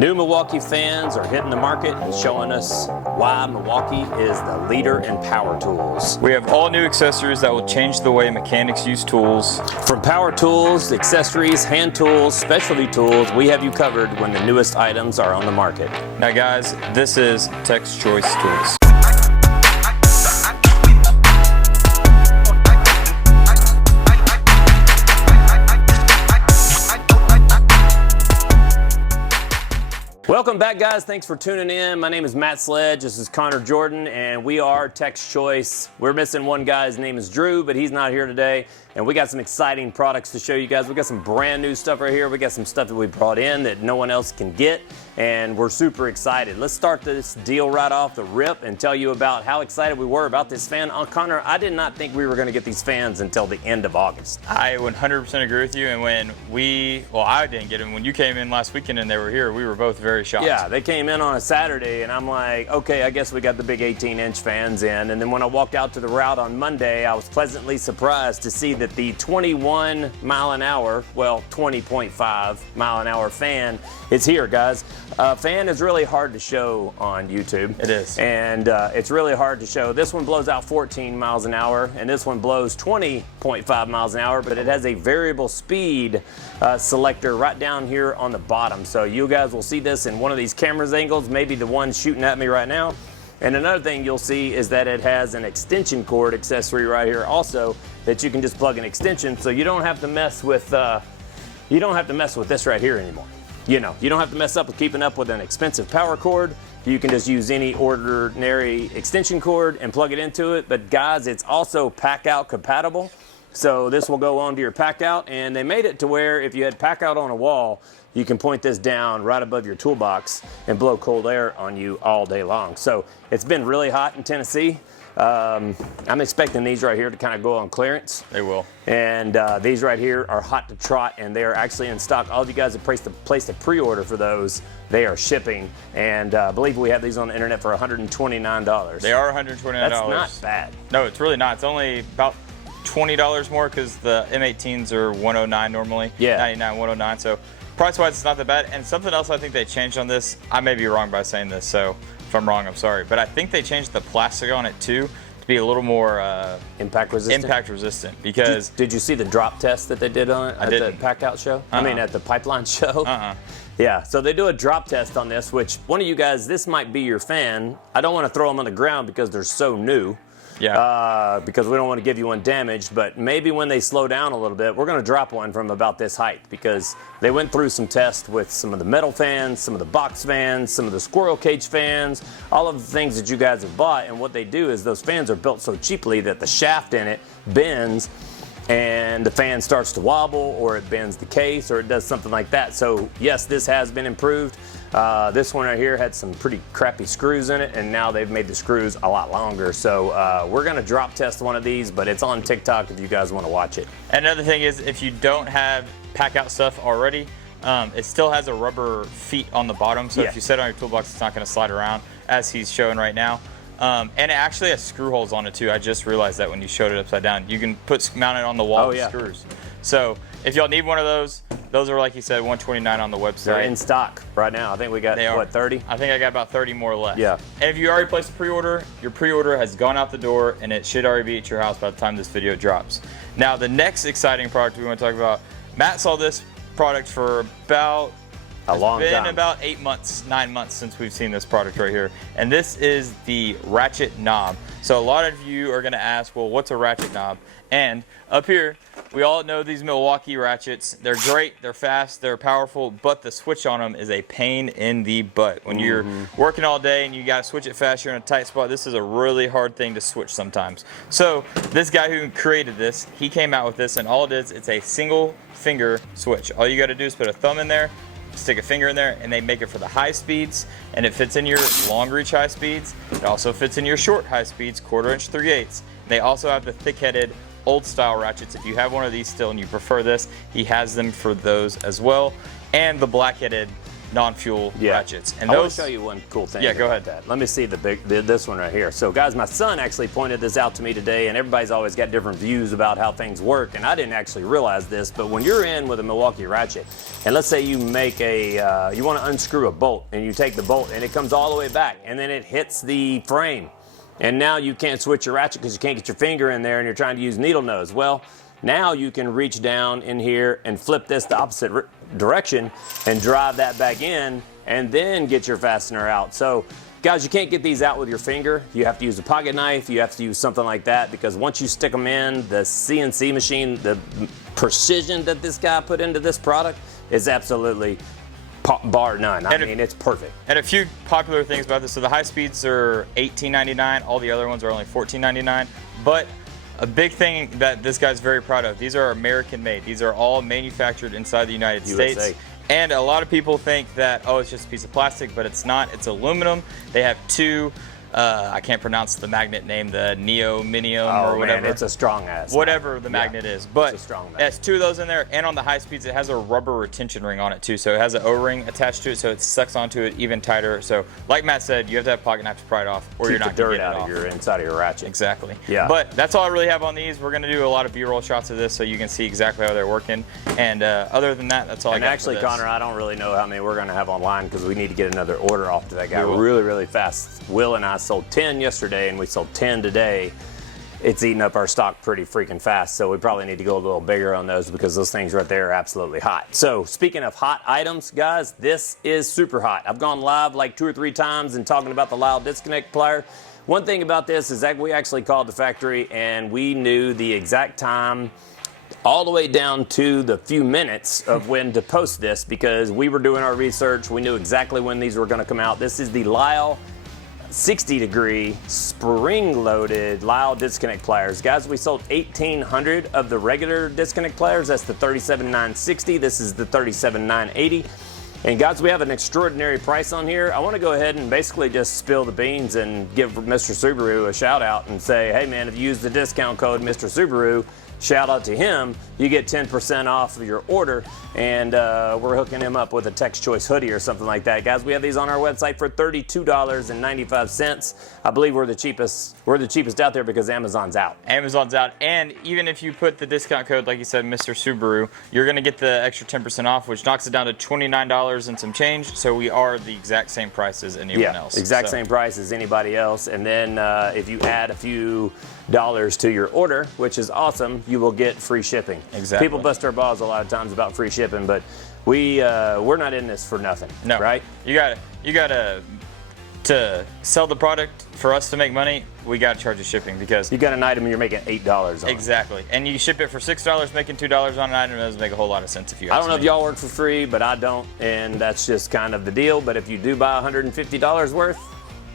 New Milwaukee fans are hitting the market and showing us why Milwaukee is the leader in power tools. We have all new accessories that will change the way mechanics use tools. From power tools, accessories, hand tools, specialty tools, we have you covered when the newest items are on the market. Now guys, this is Tech's Choice Tools. Welcome back, guys. Thanks for tuning in. My name is Matt Sledge. This is Connor Jordan, and we are Tech's Choice. We're missing one guy. His name is Drew, but he's not here today. And we got some exciting products to show you guys. We got some brand new stuff right here. We got some stuff that we brought in that no one else can get, and we're super excited. Let's start this deal right off the rip and tell you about how excited we were about this fan. Connor, I did not think we were going to get these fans until the end of August. I 100% agree with you. And when I didn't get them. When you came in last weekend and they were here, we were both very shocked. Yeah, they came in on a Saturday, and I'm like, okay, I guess we got the big 18-inch fans in. And then when I walked out to the route on Monday, I was pleasantly surprised to see that the 21 mile an hour, well, 20.5 mile an hour fan is here, guys. Fan is really hard to show on YouTube. It is. And it's really hard to show. This one blows out 14 miles an hour, and this one blows 20.5 miles an hour, but it has a variable speed selector right down here on the bottom. So you guys will see this in one of these camera's angles, maybe the one shooting at me right now. And another thing you'll see is that it has an extension cord accessory right here also that you can just plug an extension, so you don't have to mess with this right here anymore. You know, you don't have to mess up with keeping up with an expensive power cord. You can just use any ordinary extension cord and plug it into it. But guys, it's also Packout compatible. So this will go onto your Packout, and they made it to where if you had Packout on a wall, you can point this down right above your toolbox and blow cold air on you all day long. So it's been really hot in Tennessee. I'm expecting these right here to kind of go on clearance. They will. And these right here are hot to trot, and they are actually in stock. All of you guys have placed a pre-order for those. They are shipping, and I believe we have these on the internet for $129. They are $129. That's not bad. No, it's really not. It's only about $20 more because the M18s are $109 normally. Yeah. $99, $109. So price-wise, it's not that bad. And something else I think they changed on this, I may be wrong by saying this, so if I'm wrong, I'm sorry. But I think they changed the plastic on it too to be a little more impact resistant. Because did you see the drop test that they did on it at the Packout show? I mean, at the Pipeline show. Yeah, so they do a drop test on this, which one of you guys, this might be your fan. I don't want to throw them on the ground because they're so new. Yeah. Because we don't want to give you one damaged, but maybe when they slow down a little bit, we're going to drop one from about this height because they went through some tests with some of the metal fans, some of the box fans, some of the squirrel cage fans, all of the things that you guys have bought. And what they do is those fans are built so cheaply that the shaft in it bends and the fan starts to wobble, or it bends the case, or it does something like that. So yes, this has been improved. This one right here had some pretty crappy screws in it, and now they've made the screws a lot longer. So we're gonna drop test one of these, but it's on TikTok if you guys wanna watch it. Another thing is, if you don't have Packout stuff already, it still has a rubber feet on the bottom. So if you set it on your toolbox, it's not gonna slide around as he's showing right now. And it actually has screw holes on it too. I just realized that when you showed it upside down. You can mount it on the wall with screws. So if y'all need one of those are, like you said, $129 on the website. They're in stock right now. I think we got, what, 30? I think I got about 30 more left. Yeah. And if you already placed a pre-order, your pre-order has gone out the door, and it should already be at your house by the time this video drops. Now, the next exciting product we want to talk about, Matt saw this product for about a long time. It's been about 8 months, 9 months since we've seen this product right here. And this is the Ratchet knob. So a lot of you are gonna ask, well, what's a Ratchet knob? And up here, we all know these Milwaukee Ratchets. They're great, they're fast, they're powerful, but the switch on them is a pain in the butt. When you're working all day and you gotta switch it fast, you're in a tight spot, this is a really hard thing to switch sometimes. So this guy who created this, he came out with this, and all it is, it's a single finger switch. All you gotta do is put a thumb in there, stick a finger in there, and they make it for the high speeds, and it fits in your long reach high speeds. It also fits in your short high speeds, 1/4 inch 3/8. They also have the thick-headed old style ratchets. If you have one of these still and you prefer this, he has them for those as well. And the black-headed non-fuel ratchets. And I want those, to show you one cool thing. Yeah, go ahead. That. Let me see this one right here. So guys, my son actually pointed this out to me today, and everybody's always got different views about how things work, and I didn't actually realize this, but when you're in with a Milwaukee ratchet, and let's say you make a, you want to unscrew a bolt, and you take the bolt, and it comes all the way back, and then it hits the frame, and now you can't switch your ratchet because you can't get your finger in there, and you're trying to use needle nose. Well, now you can reach down in here and flip this the opposite direction and drive that back in and then get your fastener out. So guys, you can't get these out with your finger. You have to use a pocket knife. You have to use something like that, because once you stick them in, the CNC machine, the precision that this guy put into this product is absolutely bar none. I mean, it's perfect. And a few popular things about this. So the high speeds are $18.99. All the other ones are only $14.99. But a big thing that this guy's very proud of, these are American made. These are all manufactured inside the United States. And a lot of people think that, oh, it's just a piece of plastic, but it's not. It's aluminum. They have two, I can't pronounce the magnet name, the neodymium or whatever. Man, it's a strong ass. Whatever the magnet is. But it's a strong it has two of those in there, and on the high speeds, it has a rubber retention ring on it too. So it has an O-ring attached to it, so it sucks onto it even tighter. So like Matt said, you have to have a pocket knife to pry it off, or you're not going to get it off. Keep the dirt out of your inside of your ratchet. Exactly. Yeah. But that's all I really have on these. We're going to do a lot of B-roll shots of this so you can see exactly how they're working. And other than that, that's all I got. And actually, for this. Connor, I don't really know how many we're going to have online, because we need to get another order off to that guy really, really fast. Will and I sold 10 yesterday, and we sold 10 today. It's eating up our stock pretty freaking fast, so we probably need to go a little bigger on those, because those things right there are absolutely hot. So speaking of hot items, guys, this is super hot. I've gone live like 2 or 3 times and talking about the Lisle disconnect plier. One thing about this is that we actually called the factory, and we knew the exact time all the way down to the few minutes of when to post this, because we were doing our research. We knew exactly when these were going to come out. This is the Lisle 60-degree spring-loaded Lisle disconnect pliers. Guys, we sold 1,800 of the regular disconnect pliers. That's the 37,960. This is the 37,980. And guys, we have an extraordinary price on here. I want to go ahead and basically just spill the beans and give Mr. Subaru a shout out and say, hey man, if you use the discount code Mr. Subaru, shout out to him, you get 10% off of your order, and we're hooking him up with a Tex Choice hoodie or something like that. Guys, we have these on our website for $32.95. I believe we're the cheapest out there, because Amazon's out. Amazon's out, and even if you put the discount code, like you said, Mr. Subaru, you're going to get the extra 10% off, which knocks it down to $29 and some change. So we are the exact same price as anyone else. Exact same price as anybody else. And then if you add a few dollars to your order, which is awesome, you will get free shipping. Exactly. People bust our balls a lot of times about free shipping, but we're not in this for nothing. No. Right? You gotta to sell the product, for us to make money, we gotta charge the shipping, because you got an item and you're making $8 on it. Exactly. And you ship it for $6, making $2 on an item, it doesn't make a whole lot of sense if you. I don't know if y'all work for free, but I don't, and that's just kind of the deal. But if you do buy $150 worth,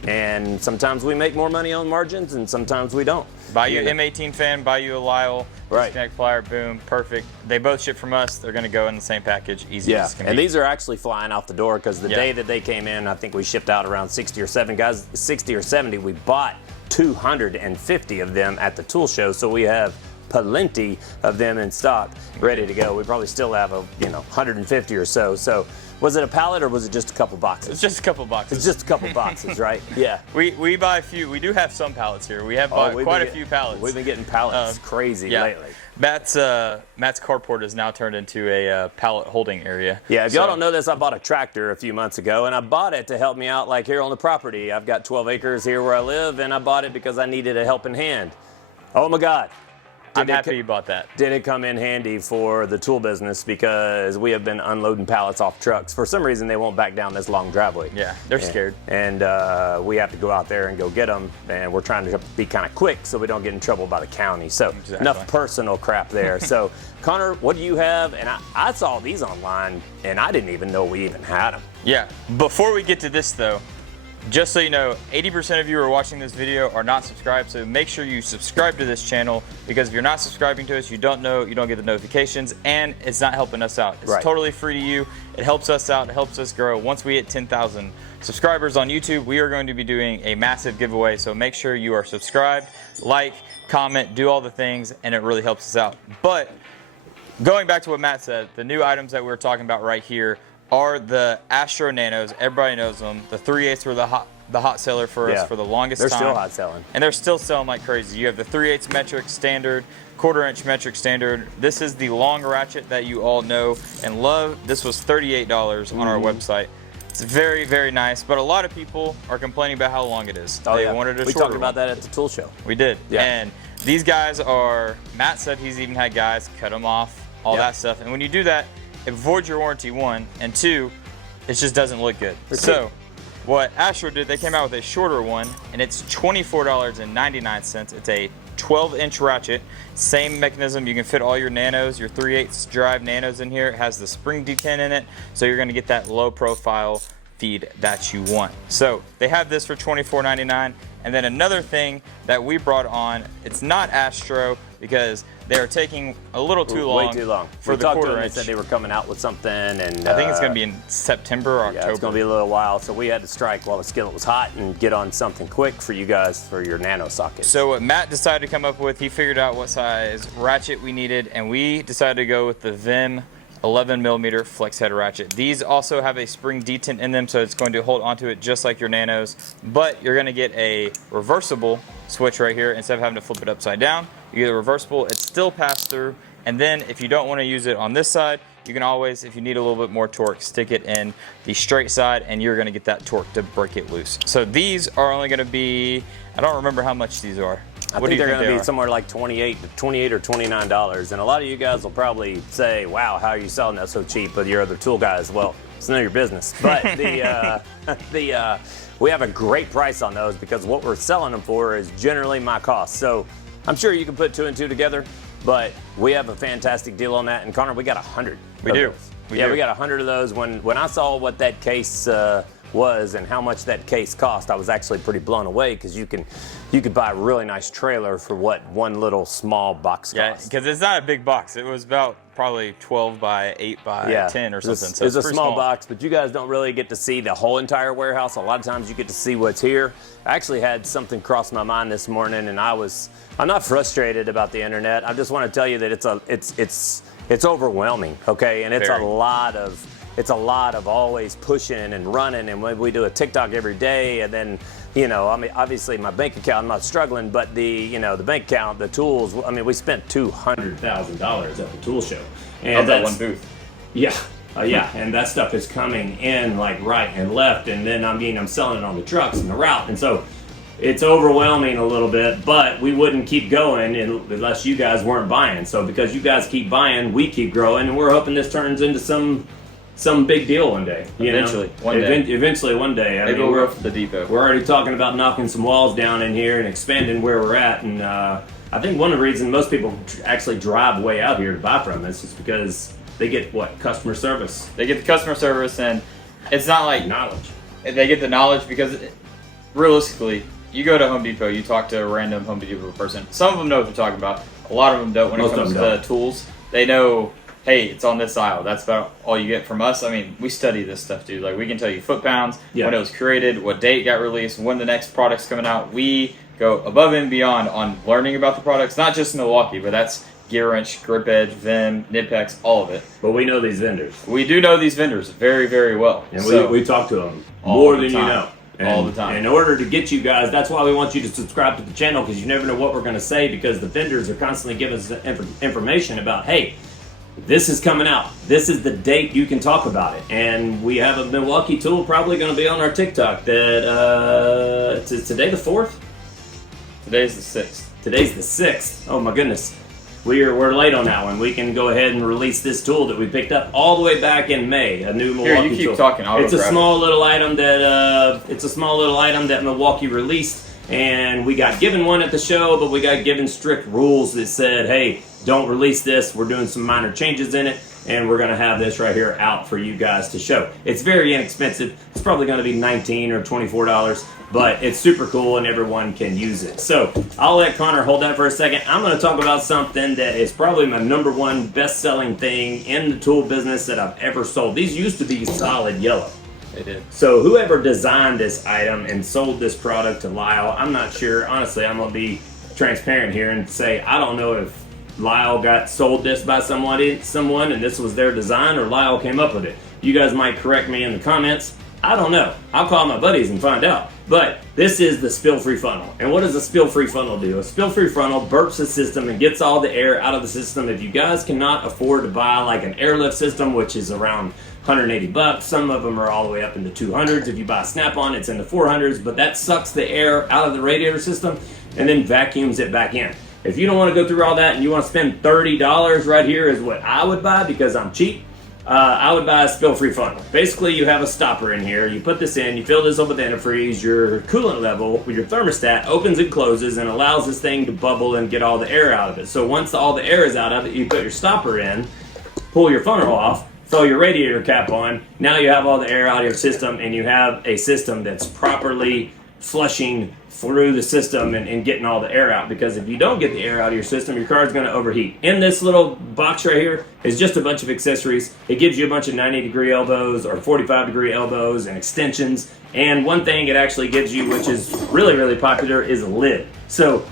and sometimes we make more money on margins, and sometimes we don't. Buy you an M18 fan, buy you a Lisle disconnect plier, boom, perfect. They both ship from us. They're going to go in the same package, easy as can be. And these are actually flying off the door, because the day that they came in, I think we shipped out around 60 or 70. We bought 250 of them at the tool show, so we have plenty of them in stock, ready to go. We probably still have 150 or so. So was it a pallet, or was it just a couple boxes? It's just a couple boxes. It's just a couple boxes, right? Yeah. We buy a few. We do have some pallets here. We have bought quite a few pallets. We've been getting pallets crazy lately. Matt's carport has now turned into a pallet holding area. Yeah, if y'all don't know this, I bought a tractor a few months ago, and I bought it to help me out, like here on the property. I've got 12 acres here where I live, and I bought it because I needed a helping hand. Oh my God. I'm happy you bought that. Did it come in handy for the tool business, because we have been unloading pallets off trucks. For some reason, they won't back down this long driveway. Yeah, they're scared. And we have to go out there and go get them, and we're trying to be kind of quick so we don't get in trouble by the county. So enough personal crap there. So Connor, what do you have? And I saw these online, and I didn't even know we even had them. Yeah, before we get to this though, just so you know, 80% of you who are watching this video are not subscribed, so make sure you subscribe to this channel, because if you're not subscribing to us, you don't get the notifications, and it's not helping us out. It's totally free to you. It helps us out. It helps us grow. Once we hit 10,000 subscribers on YouTube, we are going to be doing a massive giveaway, so make sure you are subscribed, like, comment, do all the things, and it really helps us out. But going back to what Matt said, the new items that we're talking about right here are the Astro Nanos. Everybody knows them. The 3/8 were the hot seller for us for the longest time. They're still hot selling. And they're still selling like crazy. You have the 3/8 metric standard, 1/4 inch metric standard. This is the long ratchet that you all know and love. This was $38 on our website. It's very, very nice, but a lot of people are complaining about how long it is. Oh, they wanted a we shorter talked about that at the tool show. We did. Yeah. And these guys are, Matt said he's even had guys cut them off, all that stuff. And when you do that, it voids your warranty, 1, and 2, it just doesn't look good. So what Astro did, they came out with a shorter one, and it's $24.99. It's a 12-inch ratchet, same mechanism. You can fit all your nanos, your 3/8 drive nanos in here. It has the spring detent in it, so you're going to get that low profile feed that you want. So they have this for $24.99. And then another thing that we brought on, it's not Astro because they are taking a little too long. Way too long. For we the talked to 1/4 them, they inch. said they were coming out with something, and I think it's going to be in September or October. Yeah, it's going to be a little while, so we had to strike while the skillet was hot and get on something quick for you guys for your nano sockets. So what Matt decided to come up with, he figured out what size ratchet we needed, and we decided to go with the Vim 11mm flex head ratchet. These also have a spring detent in them, so it's going to hold onto it just like your nanos, but you're going to get a reversible switch right here. Instead of having to flip it upside down, you get a reversible. It's still pass through, and then if you don't want to use it on this side, you can always, if you need a little bit more torque, stick it in the straight side, and you're going to get that torque to break it loose. So these are only going to be, I don't remember how much these are. I think they're going to be somewhere like $28 or $29, and a lot of you guys will probably say, "Wow, how are you selling that so cheap with your other tool guys?" Well, it's none of your business. But we have a great price on those because what we're selling them for is generally my cost. So I'm sure you can put 2 and 2 together, but we have a fantastic deal on that. And Connor, we got 100. We do. We got 100 of those. When I saw what that case was and how much that case cost, I was actually pretty blown away because you could buy a really nice trailer for what one little small box costs. Yeah, because it's not a big box. It was about probably 12 by 8 by 10 or something. So it's a small box, but you guys don't really get to see the whole entire warehouse. A lot of times you get to see what's here. I actually had something cross my mind this morning, and I'm not frustrated about the internet. I just want to tell you that it's overwhelming, okay? And it's a lot of always pushing and running, and we do a TikTok every day, and then, you know, I mean, obviously my bank account, I'm not struggling, but the bank account, the tools, I mean, we spent $200,000 at the tool show. And that one booth. Yeah. And that stuff is coming in like right and left, and then I'm selling it on the trucks and the route, and so it's overwhelming a little bit, but we wouldn't keep going unless you guys weren't buying. So because you guys keep buying, we keep growing, and we're hoping this turns into some big deal one day. Eventually, one day. Eventually, one day. Maybe we'll go for the depot. We're already talking about knocking some walls down in here and expanding where we're at. And I think one of the reasons most people actually drive way out here to buy from us is because they get customer service. They get the customer service, and it's not like knowledge. They get the knowledge because realistically, you go to Home Depot, you talk to a random Home Depot person. Some of them know what they're talking about. A lot of them don't. When it comes to tools, they know, hey, it's on this aisle. That's about all you get from us. I mean, we study this stuff, dude. Like, we can tell you foot pounds, when it was created, what date it got released, when the next product's coming out. We go above and beyond on learning about the products, not just Milwaukee, but that's Gear Wrench, Grip Edge, Vim, Knipex, all of it. But we know these vendors. We do know these vendors very, very well. And we talk to them more than you know. And all the time. In order to get you guys, that's why we want you to subscribe to the channel, because you never know what we're going to say, because the vendors are constantly giving us information about, hey, this is coming out. This is the date you can talk about it. And we have a Milwaukee tool probably going to be on our TikTok that, is today the 4th? Today's the 6th. Today's the 6th. Oh my goodness. We're late on that one. We can go ahead and release this tool that we picked up all the way back in May. A new Milwaukee tool. Here, you keep talking. It's a small little item that Milwaukee released, and we got given one at the show, but we got given strict rules that said, hey, don't release this. We're doing some minor changes in it, and we're going to have this right here out for you guys to show. It's very inexpensive. It's probably going to be $19 or $24. But it's super cool and everyone can use it. So I'll let Connor hold that for a second. I'm going to talk about something that is probably my #1 best-selling thing in the tool business that I've ever sold. These used to be solid yellow. They did. So whoever designed this item and sold this product to Lisle, I'm not sure. Honestly, I'm going to be transparent here and say I don't know if Lisle got sold this by someone and this was their design, or Lisle came up with it. You guys might correct me in the comments. I don't know. I'll call my buddies and find out. But this is the spill-free funnel. And what does a spill-free funnel do? A spill-free funnel burps the system and gets all the air out of the system. If you guys cannot afford to buy like an airlift system, which is around 180 bucks, some of them are all the way up in the 200s. If you buy a Snap-on, it's in the 400s, but that sucks the air out of the radiator system and then vacuums it back in. If you don't want to go through all that and you want to spend $30 right here is what I would buy because I'm cheap. I would buy a spill-free funnel. Basically, you have a stopper in here. You put this in, you fill this up with antifreeze. Your coolant level with your thermostat opens and closes and allows this thing to bubble and get all the air out of it. So once all the air is out of it, you put your stopper in, pull your funnel off, throw your radiator cap on. Now you have all the air out of your system and you have a system that's properly flushing through the system and getting all the air out, because if you don't get the air out of your system, your car is going to overheat. In this little box right here is just a bunch of accessories. It gives you a bunch of 90-degree elbows or 45-degree elbows and extensions. And one thing it actually gives you, which is really, really popular, is a lid. So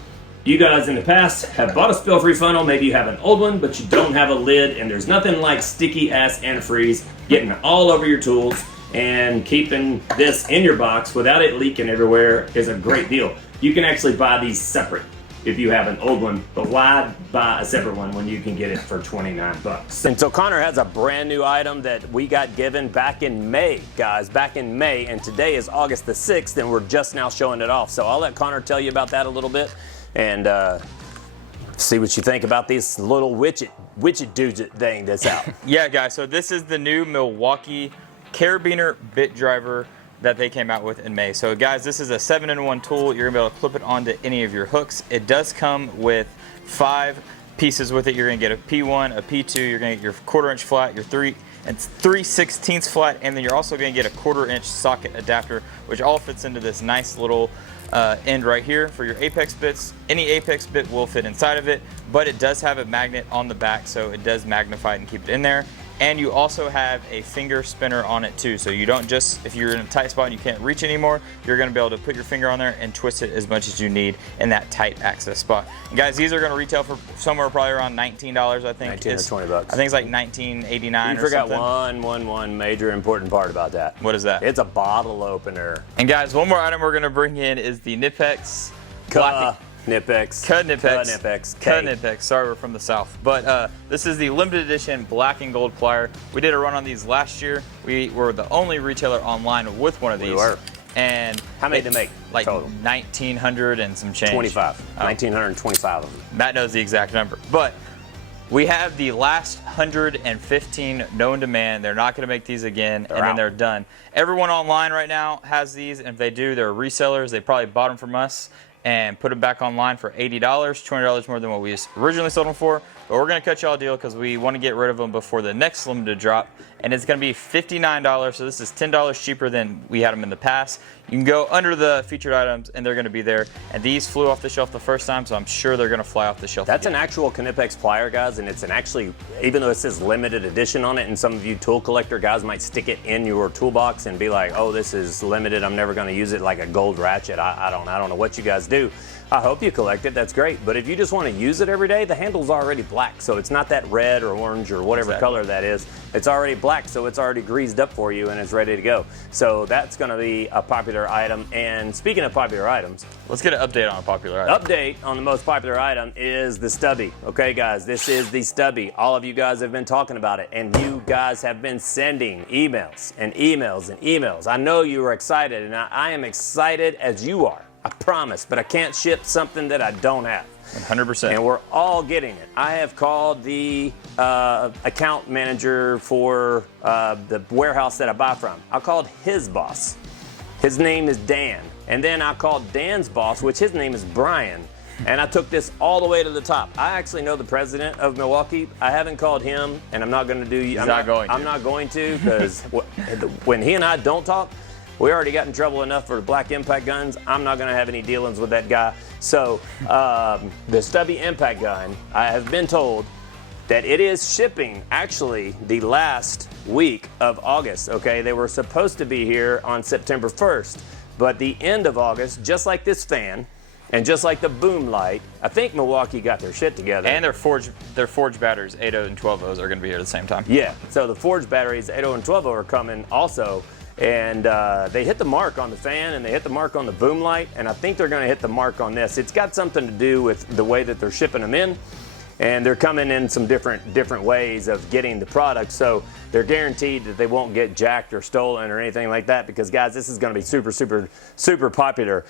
you guys in the past have bought a spill-free funnel. Maybe you have an old one, but you don't have a lid, and there's nothing like sticky-ass antifreeze getting all over your tools. And keeping this in your box without it leaking everywhere is a great deal. You can actually buy these separate if you have an old one, but why buy a separate one when you can get it for 29 bucks? And so Connor has a brand new item that we got given back in May, guys, back in May, and today is August the 6th, and we're just now showing it off. So I'll let Connor tell you about that a little bit and see what you think about this little widget dudes thing that's out. Yeah, guys, so this is the new Milwaukee Carabiner bit driver that they came out with in May. So guys, this is a 7-in-1 tool. You're gonna be able to clip it onto any of your hooks. It does come with 5 pieces with it. You're gonna get a P1, a P2, you're gonna get your 1/4 inch flat, your 3/16 flat, and then you're also gonna get a 1/4 inch socket adapter, which all fits into this nice little end right here for your Apex bits. Any Apex bit will fit inside of it, but it does have a magnet on the back, so it does magnify it and keep it in there. And you also have a finger spinner on it too, so you don't just, if you're in a tight spot and you can't reach anymore, you're going to be able to put your finger on there and twist it as much as you need in that tight access spot. And guys, these are going to retail for somewhere probably around $19, I think. 19 or 20 bucks. I think it's like $19.89 You or forgot something. one major important part about that. What is that? It's a bottle opener. And guys, one more item we're going to bring in is the Knipex Knipex. Sorry, we're from the South. But this is the limited edition black and gold plier. We did a run on these last year. We were the only retailer online with one of these. We were. And how many to make? Like total? 1,900 and some change. 25. 1,925 of them. Matt knows the exact number. But we have the last 115 known to man. They're not going to make these again, and then they're done. Everyone online right now has these, and if they do, they're resellers. They probably bought them from us and put them back online for $80, $20 more than what we originally sold them for. But we're going to cut y'all a deal because we want to get rid of them before the next limited drop. And it's going to be $59, so this is $10 cheaper than we had them in the past. You can go under the featured items and they're going to be there. And these flew off the shelf the first time, so I'm sure they're going to fly off the shelf That's again. an actual Knipex plier, guys, and it's an actually, even though it says limited edition on it, and some of you tool collector guys might stick it in your toolbox and be like, oh, this is limited, I'm never going to use it, like a gold ratchet. I don't know what you guys do. I hope you collect it, that's great. But if you just want to use it every day, the handle's already black, so it's not that red or orange or whatever color that is. It's already black, so it's already greased up for you and it's ready to go. So that's going to be a popular item. And speaking of popular items, let's get an update on a popular item. Update on the most popular item is the Stubby. Okay, guys, this is the Stubby. All of you guys have been talking about it, and you guys have been sending emails and emails and emails. I know you are excited, and I am excited as you are. I promise, but I can't ship something that I don't have. 100%. And we're all getting it. I have called the account manager for the warehouse that I buy from. I called his boss. His name is Dan. And then I called Dan's boss, which his name is Brian. And I took this all the way to the top. I actually know the president of Milwaukee. I haven't called him, and I'm not going to do. I'm not going to, because when he and I don't talk, we already got in trouble enough for black impact guns. I'm not going to have any dealings with that guy. So the Stubby impact gun, I have been told that it is shipping actually the last week of August. Okay, they were supposed to be here on September 1st, but the end of August, just like this fan, And just like the boom light, I think Milwaukee got their shit together. And their forged batteries, 8.0 and 12.0s, are going to be here at the same time. Yeah, so the forged batteries, 8.0 and 12.0 are coming also. And they hit the mark on the fan and they hit the mark on the boom light. And I think they're going to hit the mark on this. It's got something to do with the way that they're shipping them in. And they're coming in some different ways of getting the product, so they're guaranteed that they won't get jacked or stolen or anything like that, because guys, this is going to be super popular.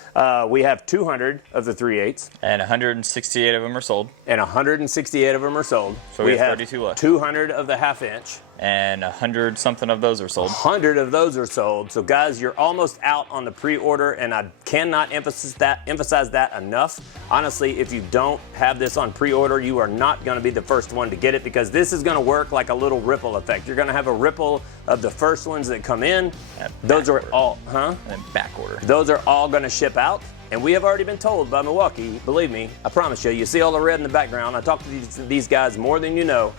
We have 200 of the 3/8, and 168 of them are sold. And 168 of them are sold. So we have 32 left. 200 of the 1/2 inch. And 100 something of those are sold. 100 of those are sold. So guys, you're almost out on the pre-order, and I cannot emphasize that enough. Honestly, if you don't have this on pre-order, you are not going to be the first one to get it, because this is going to work like a little ripple effect. You're going to have a ripple of the first ones that come in. Those are all, And back order. Those are all going to ship out. And we have already been told by Milwaukee, believe me, I promise you, you see all the red in the background. I talk to these guys more than you know.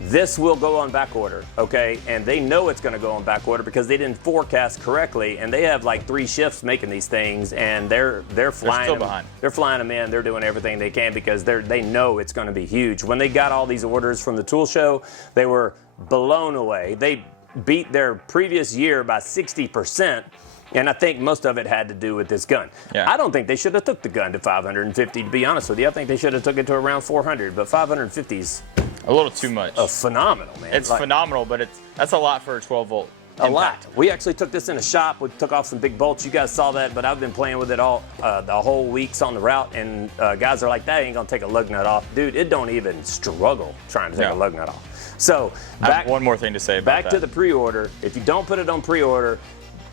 This will go on back order, okay? And they know it's going to go on back order because they didn't forecast correctly, and they have like 3 shifts making these things, and they're flying them. Behind. They're flying them in. They're doing everything they can because they know it's going to be huge. When they got all these orders from the tool show, they were blown away. They beat their previous year by 60%. And I think most of it had to do with this gun. Yeah. I don't think they should have took the gun to 550, to be honest with you. I think they should have took it to around 400, but 550's a little too much. Phenomenal, man. It's phenomenal, but that's a lot for a 12-volt. A lot. We actually took this in a shop. We took off some big bolts. You guys saw that, but I've been playing with it all the whole weeks on the route, and guys are like, that ain't gonna take a lug nut off. Dude, it don't even struggle trying to take a lug nut off. So I have one more thing to say about that. Back to the pre-order. If you don't put it on pre-order,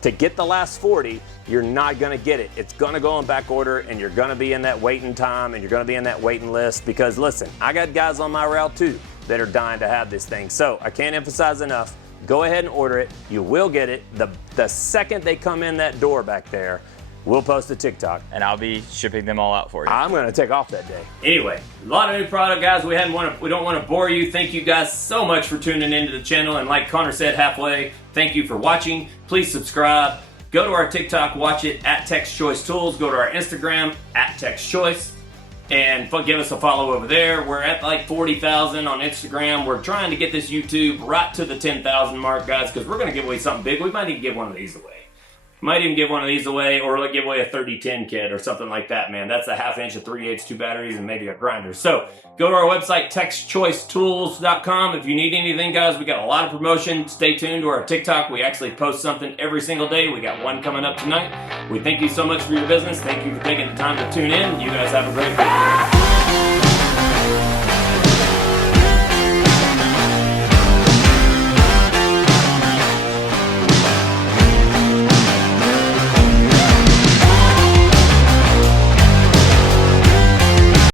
to get the last 40, you're not going to get it. It's going to go on back order, and you're going to be in that waiting time, and you're going to be in that waiting list, because listen, I got guys on my route too that are dying to have this thing. So I can't emphasize enough, go ahead and order it. You will get it. The second they come in that door back there, we'll post a TikTok. And I'll be shipping them all out for you. I'm going to take off that day. Anyway, a lot of new product, guys. We don't want to bore you. Thank you guys so much for tuning into the channel. And like Connor said halfway, thank you for watching. Please subscribe. Go to our TikTok, watch it at Tex Choice Tools. Go to our Instagram at Tex Choice. And give us a follow over there. We're at like 40,000 on Instagram. We're trying to get this YouTube right to the 10,000 mark, guys, because we're going to give away something big. We might even give one of these away. Might even give one of these away, or like give away a 3010 kit or something like that, man. That's a 1/2 inch of 3/8, 2 batteries, and maybe a grinder. So go to our website, texchoicetools.com. If you need anything, guys, we got a lot of promotion. Stay tuned to our TikTok. We actually post something every single day. We got one coming up tonight. We thank you so much for your business. Thank you for taking the time to tune in. You guys have a great day.